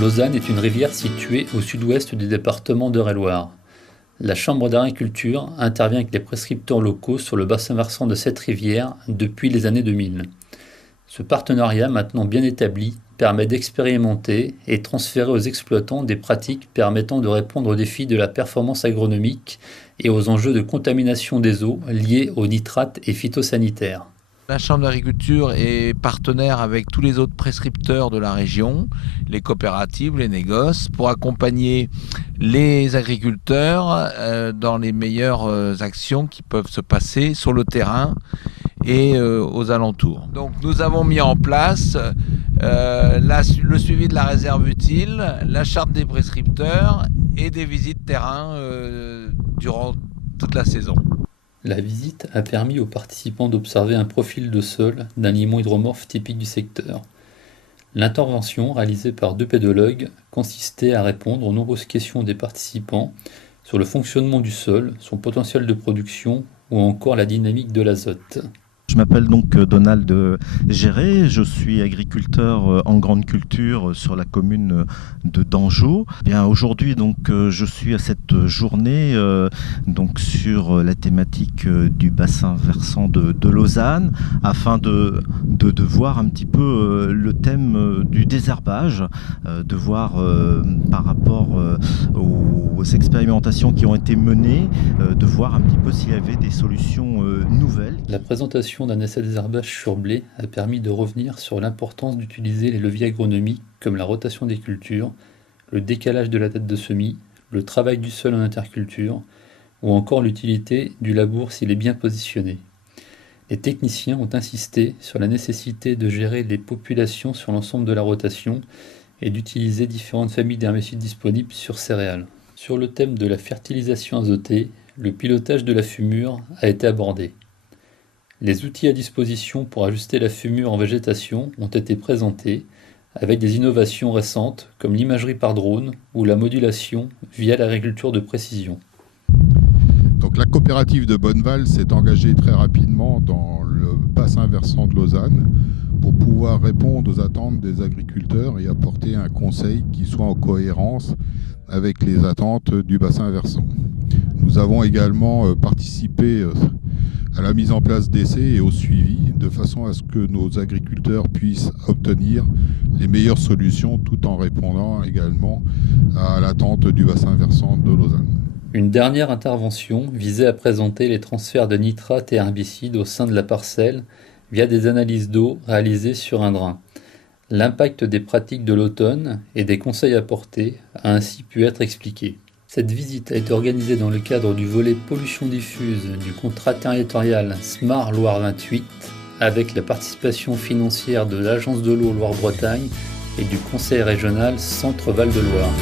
Lausanne est une rivière située au sud-ouest du département d'Eure-et-Loir. La Chambre d'agriculture intervient avec les prescripteurs locaux sur le bassin versant de cette rivière depuis les années 2000. Ce partenariat, maintenant bien établi, permet d'expérimenter et transférer aux exploitants des pratiques permettant de répondre aux défis de la performance agronomique et aux enjeux de contamination des eaux liés aux nitrates et phytosanitaires. La Chambre d'agriculture est partenaire avec tous les autres prescripteurs de la région, les coopératives, les négoces, pour accompagner les agriculteurs dans les meilleures actions qui peuvent se passer sur le terrain et aux alentours. Donc nous avons mis en place le suivi de la réserve utile, la charte des prescripteurs et des visites terrain durant toute la saison. La visite a permis aux participants d'observer un profil de sol d'un limon hydromorphe typique du secteur. L'intervention, réalisée par 2 pédologues, consistait à répondre aux nombreuses questions des participants sur le fonctionnement du sol, son potentiel de production ou encore la dynamique de l'azote. Je m'appelle donc Donald Géré, je suis agriculteur en grande culture sur la commune de Dangeau. Bien, aujourd'hui, donc, je suis à cette journée donc, sur la thématique du bassin versant de Lausanne afin de voir un petit peu le thème du désherbage, de voir par rapport aux expérimentations qui ont été menées, de voir un petit peu s'il y avait des solutions nouvelles. La présentation d'un essai désherbage sur blé a permis de revenir sur l'importance d'utiliser les leviers agronomiques comme la rotation des cultures, le décalage de la date de semis, le travail du sol en interculture ou encore l'utilité du labour s'il est bien positionné. Les techniciens ont insisté sur la nécessité de gérer les populations sur l'ensemble de la rotation et d'utiliser différentes familles d'herbicides disponibles sur céréales. Sur le thème de la fertilisation azotée, le pilotage de la fumure a été abordé. Les outils à disposition pour ajuster la fumure en végétation ont été présentés avec des innovations récentes comme l'imagerie par drone ou la modulation via l'agriculture de précision. Donc la coopérative de Bonneval s'est engagée très rapidement dans le bassin versant de Lausanne pour pouvoir répondre aux attentes des agriculteurs et apporter un conseil qui soit en cohérence avec les attentes du bassin versant. Nous avons également participé à la mise en place d'essais et au suivi, de façon à ce que nos agriculteurs puissent obtenir les meilleures solutions tout en répondant également à l'attente du bassin versant de Lausanne. Une dernière intervention visait à présenter les transferts de nitrates et herbicides au sein de la parcelle via des analyses d'eau réalisées sur un drain. L'impact des pratiques de l'automne et des conseils apportés a ainsi pu être expliqué. Cette visite a été organisée dans le cadre du volet pollution diffuse du contrat territorial SMAR Loire 28 avec la participation financière de l'Agence de l'eau Loire-Bretagne et du Conseil régional Centre Val de Loire.